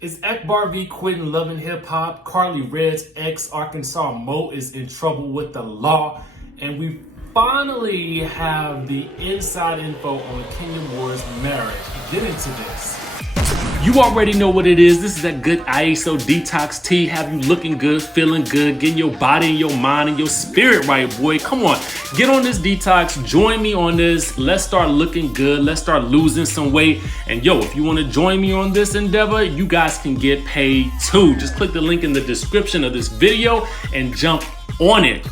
Is Akbar v quitting Love and Hip Hop? Karlie Red's ex Arkansas Mo is in trouble with the law. And we finally have the inside info on Kenya Moore's marriage. Get into this. You already know what it is. This is that good ISO detox tea. Have you looking good, feeling good, getting your body and your mind and your spirit right, boy. Come on, get on this detox. Join me on this. Let's start looking good. Let's start losing some weight. And yo, if you want to join me on this endeavor, you guys can get paid too. Just click the link in the description of this video and jump on it.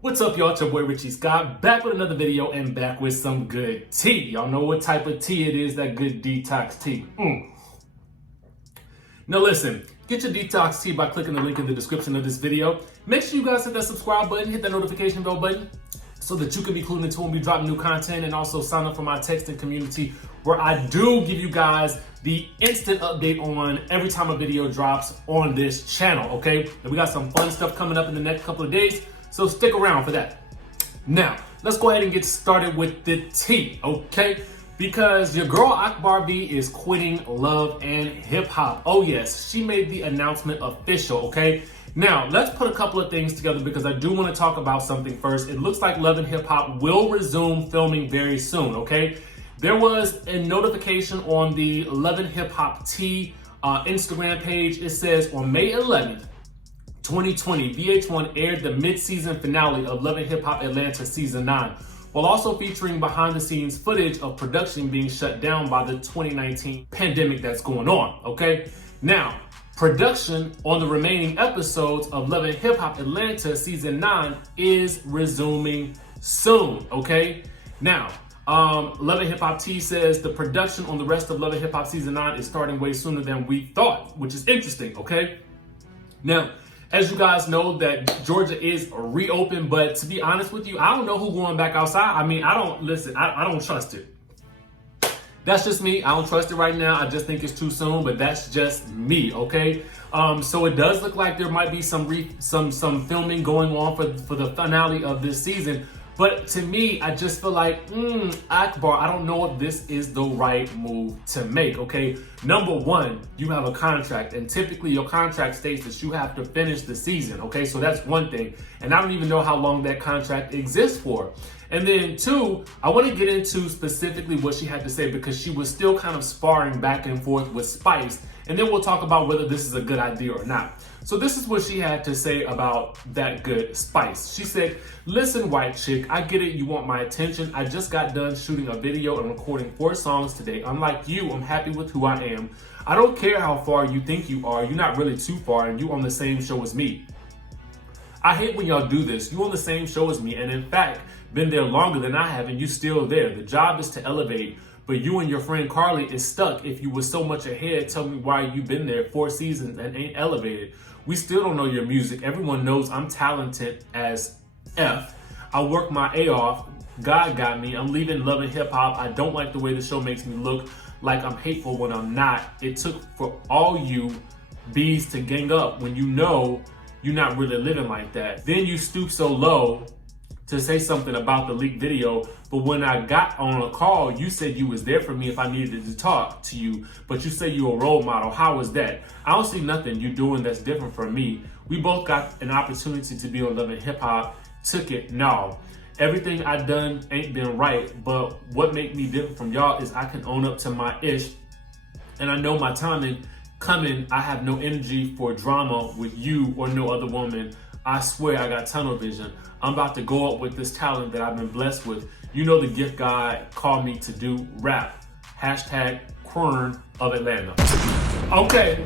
What's up, y'all? It's your boy Richie Scott, back with another video and back with some good tea. Y'all know what type of tea it is, that good detox tea. Now listen, get your detox tea by clicking the link in the description of this video. Make sure you guys hit that subscribe button, hit that notification bell button, so that you can be clued into when we drop new content, and also sign up for my texting community where I do give you guys the instant update on every time a video drops on this channel, okay? And we got some fun stuff coming up in the next couple of days, so stick around for that. Now, let's go ahead and get started with the tea, okay? Because your girl Akbar B is quitting Love and Hip Hop. Oh yes, she made the announcement official, okay? Now, let's put a couple of things together because I do want to talk about something first. It looks like Love and Hip Hop will resume filming very soon, okay? There was a notification on the Love and Hip Hop T Instagram page. It says on May 11th, 2020, VH1 aired the mid-season finale of Love and Hip Hop Atlanta Season 9, while also featuring behind-the-scenes footage of production being shut down by the 2019 pandemic that's going on, okay? Now, production on the remaining episodes of Love and Hip Hop Atlanta Season 9 is resuming soon, okay? Now, Love and Hip Hop T says the production on the rest of Love and Hip Hop Season 9 is starting way sooner than we thought, which is interesting, okay? Now, as you guys know, that Georgia is reopened, but to be honest with you, I don't know who's going back outside. I mean, I don't trust it. That's just me. I don't trust it right now. I just think it's too soon, but that's just me, okay? So it does look like there might be some filming going on for the finale of this season. But to me, I just feel like, Akbar, I don't know if this is the right move to make, okay? Number one, you have a contract, and typically your contract states that you have to finish the season, okay? So that's one thing. And I don't even know how long that contract exists for. And then two, I want to get into specifically what she had to say because she was still kind of sparring back and forth with Spice. And then we'll talk about whether this is a good idea or not. So this is what she had to say about that good Spice. She said, "Listen, white chick, I get it, you want my attention. I just got done shooting a video and recording 4 songs today. Unlike you, I'm happy with who I am. I don't care how far you think you are. You're not really too far, and you on the same show as me. I hate when y'all do this. You on the same show as me, and in fact, been there longer than I have, and you still there. The job is to elevate, but you and your friend Karlie is stuck. If you were so much ahead, tell me why you been there 4 seasons and ain't elevated. We still don't know your music. Everyone knows I'm talented as F. I work my A off. God got me. I'm leaving Love and Hip Hop. I don't like the way the show makes me look like I'm hateful when I'm not. It took for all you B's to gang up when you know you're not really living like that. Then you stoop so low to say something about the leaked video, but when I got on a call, you said you was there for me if I needed to talk to you, but you say you're a role model. How is that? I don't see nothing you doing that's different from me. We both got an opportunity to be on Love and Hip Hop, took it, no. Everything I done ain't been right, but what make me different from y'all is I can own up to my ish, and I know my timing coming. I have no energy for drama with you or no other woman. I swear I got tunnel vision. I'm about to go up with this talent that I've been blessed with. You know the gift God called me to do, rap. Hashtag Quern of Atlanta." Okay,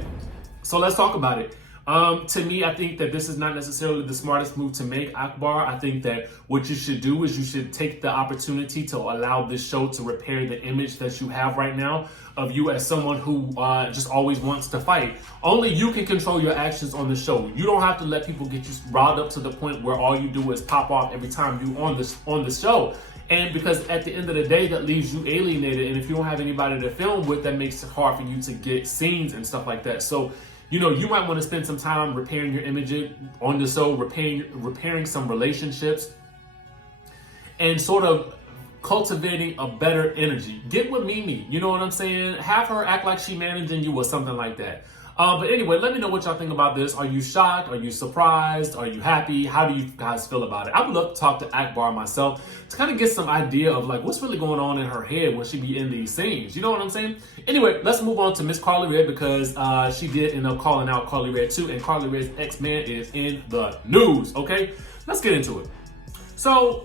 so let's talk about it. To me, I think that this is not necessarily the smartest move to make, Akbar. I think that what you should do is you should take the opportunity to allow this show to repair the image that you have right now of you as someone who just always wants to fight. Only you can control your actions on the show. You don't have to let people get you riled up to the point where all you do is pop off every time you on the show. And because at the end of the day, that leaves you alienated. And if you don't have anybody to film with, that makes it hard for you to get scenes and stuff like that. So, you know, you might want to spend some time repairing your image on the show, repairing some relationships, and sort of cultivating a better energy. Get with Mimi, you know what I'm saying? Have her act like she managing you or something like that. But anyway, let me know what y'all think about this. Are you shocked? Are you surprised? Are you happy? How do you guys feel about it? I would love to talk to Akbar myself to kind of get some idea of like what's really going on in her head when she be in these scenes. You know what I'm saying? Anyway, let's move on to Miss Karlie Redd because she did end up calling out Karlie Redd too, and Karlie Redd's ex-man is in the news. Okay, let's get into it. So,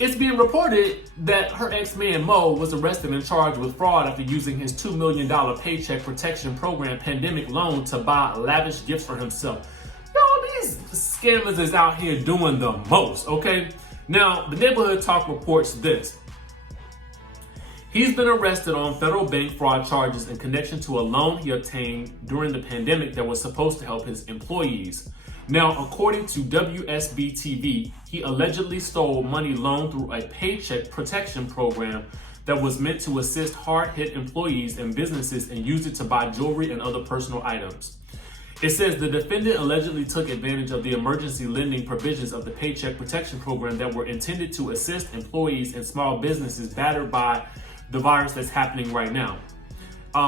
it's being reported that her ex-man Mo was arrested and charged with fraud after using his $2 million Paycheck Protection Program pandemic loan to buy lavish gifts for himself. Yo, these scammers is out here doing the most, okay? Now, the Neighborhood Talk reports this. He's been arrested on federal bank fraud charges in connection to a loan he obtained during the pandemic that was supposed to help his employees. Now, according to WSB-TV, he allegedly stole money loaned through a paycheck protection program that was meant to assist hard-hit employees and businesses and used it to buy jewelry and other personal items. It says the defendant allegedly took advantage of the emergency lending provisions of the Paycheck Protection Program that were intended to assist employees and small businesses battered by the virus that's happening right now.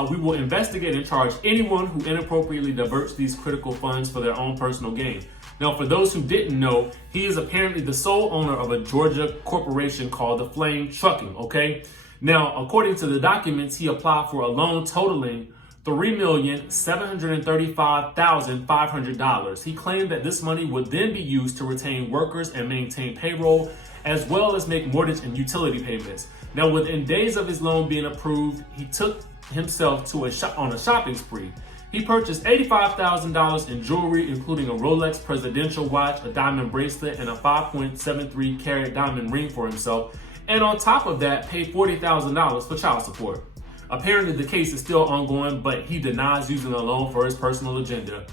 We will investigate and charge anyone who inappropriately diverts these critical funds for their own personal gain. Now, for those who didn't know, he is apparently the sole owner of a Georgia corporation called The Flame Trucking, okay? Now, according to the documents, he applied for a loan totaling $3,735,500. He claimed that this money would then be used to retain workers and maintain payroll, as well as make mortgage and utility payments. Now, within days of his loan being approved, he took himself to on a shopping spree. He purchased $85,000 in jewelry, including a Rolex presidential watch, a diamond bracelet, and a 5.73 carat diamond ring for himself. And on top of that, paid $40,000 for child support. Apparently, the case is still ongoing, but he denies using a loan for his personal agenda.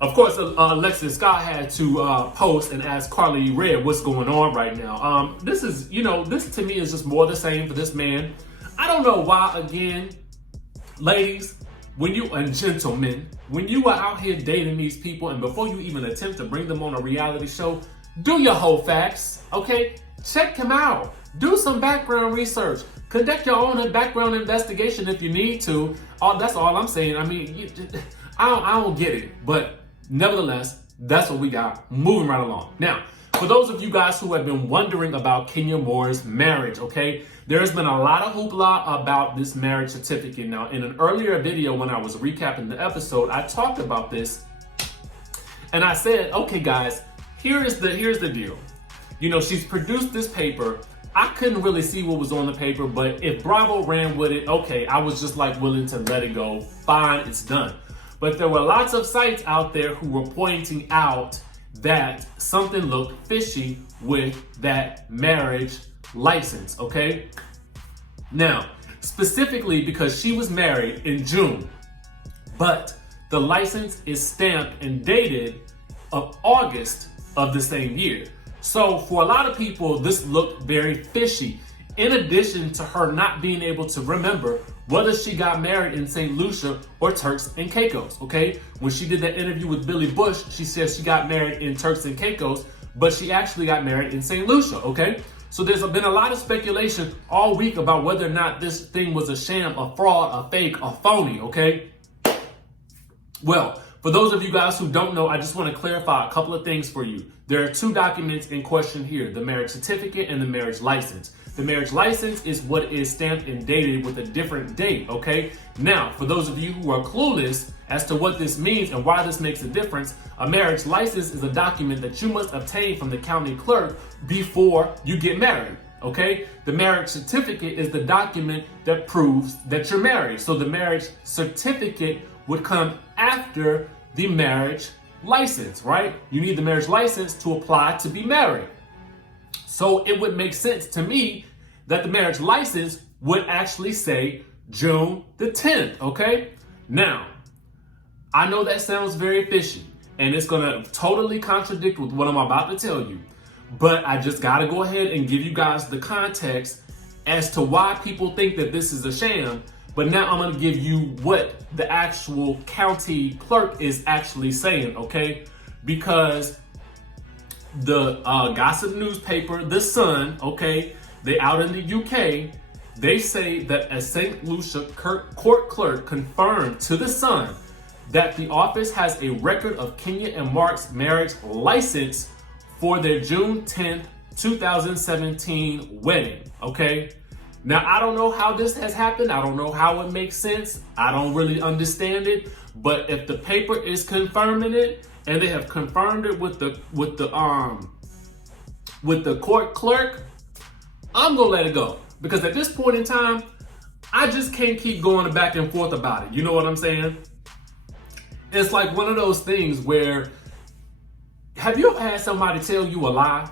Of course, Alexis Scott had to post and ask Karlie Redd what's going on right now. This is, this to me is just more the same for this man. I don't know why, again, ladies, and gentlemen, when you are out here dating these people and before you even attempt to bring them on a reality show, do your whole facts, okay? Check them out. Do some background research. Conduct your own background investigation if you need to. That's all I'm saying. I mean, I don't get it, but nevertheless, that's what we got. Moving right along. Now, for those of you guys who have been wondering about Kenya Moore's marriage, okay, there's been a lot of hoopla about this marriage certificate. Now, in an earlier video when I was recapping the episode, I talked about this, and I said, okay, guys, here's the deal. She's produced this paper. I couldn't really see what was on the paper, but if Bravo ran with it, okay, I was just like willing to let it go. Fine, it's done. But there were lots of sites out there who were pointing out that something looked fishy with that marriage license, okay? Now, specifically because she was married in June, but the license is stamped and dated of August of the same year. So for a lot of people, this looked very fishy. In addition to her not being able to remember whether she got married in St. Lucia or Turks and Caicos, okay? When she did that interview with Billy Bush, she said she got married in Turks and Caicos, but she actually got married in St. Lucia, okay? So there's been a lot of speculation all week about whether or not this thing was a sham, a fraud, a fake, a phony, okay? Well, for those of you guys who don't know, I just want to clarify a couple of things for you. There are two documents in question here, the marriage certificate and the marriage license. The marriage license is what is stamped and dated with a different date, okay? Now, for those of you who are clueless as to what this means and why this makes a difference, a marriage license is a document that you must obtain from the county clerk before you get married, okay? The marriage certificate is the document that proves that you're married. So the marriage certificate would come after the marriage license, right? You need the marriage license to apply to be married. So it would make sense to me that the marriage license would actually say June the 10th, okay? Now, I know that sounds very fishy, and it's gonna totally contradict with what I'm about to tell you, but I just gotta go ahead and give you guys the context as to why people think that this is a sham. But now I'm gonna give you what the actual county clerk is actually saying, okay? Because the gossip newspaper, The Sun, okay, They out in the UK. They say that a St. Lucia court clerk confirmed to The Sun that the office has a record of Kenya and Mark's marriage license for their June 10th, 2017 wedding, okay? Now, I don't know how this has happened. I don't know how it makes sense. I don't really understand it. But if the paper is confirming it, and they have confirmed it with the court clerk, I'm gonna let it go. Because at this point in time, I just can't keep going back and forth about it. You know what I'm saying? It's like one of those things where, have you ever had somebody tell you a lie?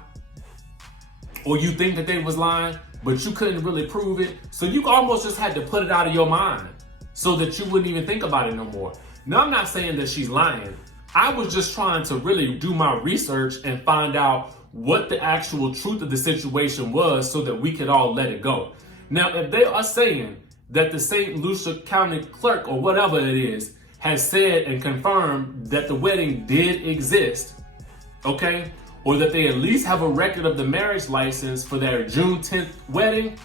Or you think that they was lying, but you couldn't really prove it? So you almost just had to put it out of your mind so that you wouldn't even think about it no more. Now, I'm not saying that she's lying. I was just trying to really do my research and find out what the actual truth of the situation was so that we could all let it go. Now, if they are saying that the St. Lucia County clerk or whatever it is has said and confirmed that the wedding did exist, okay, or that they at least have a record of the marriage license for their June 10th wedding,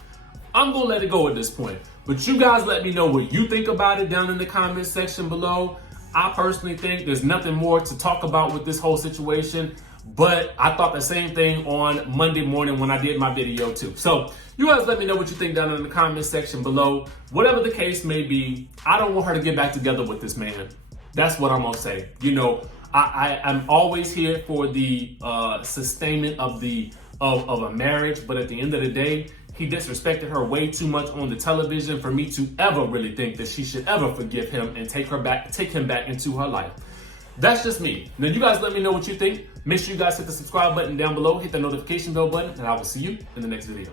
I'm gonna let it go at this point. But you guys let me know what you think about it down in the comment section below. I personally think there's nothing more to talk about with this whole situation, but I thought the same thing on Monday morning when I did my video too. So you guys let me know what you think down in the comment section below. Whatever the case may be, I don't want her to get back together with this man. That's what I'm gonna say. You know, I'm always here for the sustainment of a marriage, but at the end of the day, he disrespected her way too much on the television for me to ever really think that she should ever forgive him and take him back into her life. That's just me. Now you guys let me know what you think. Make sure you guys hit the subscribe button down below, hit the notification bell button, and I will see you in the next video.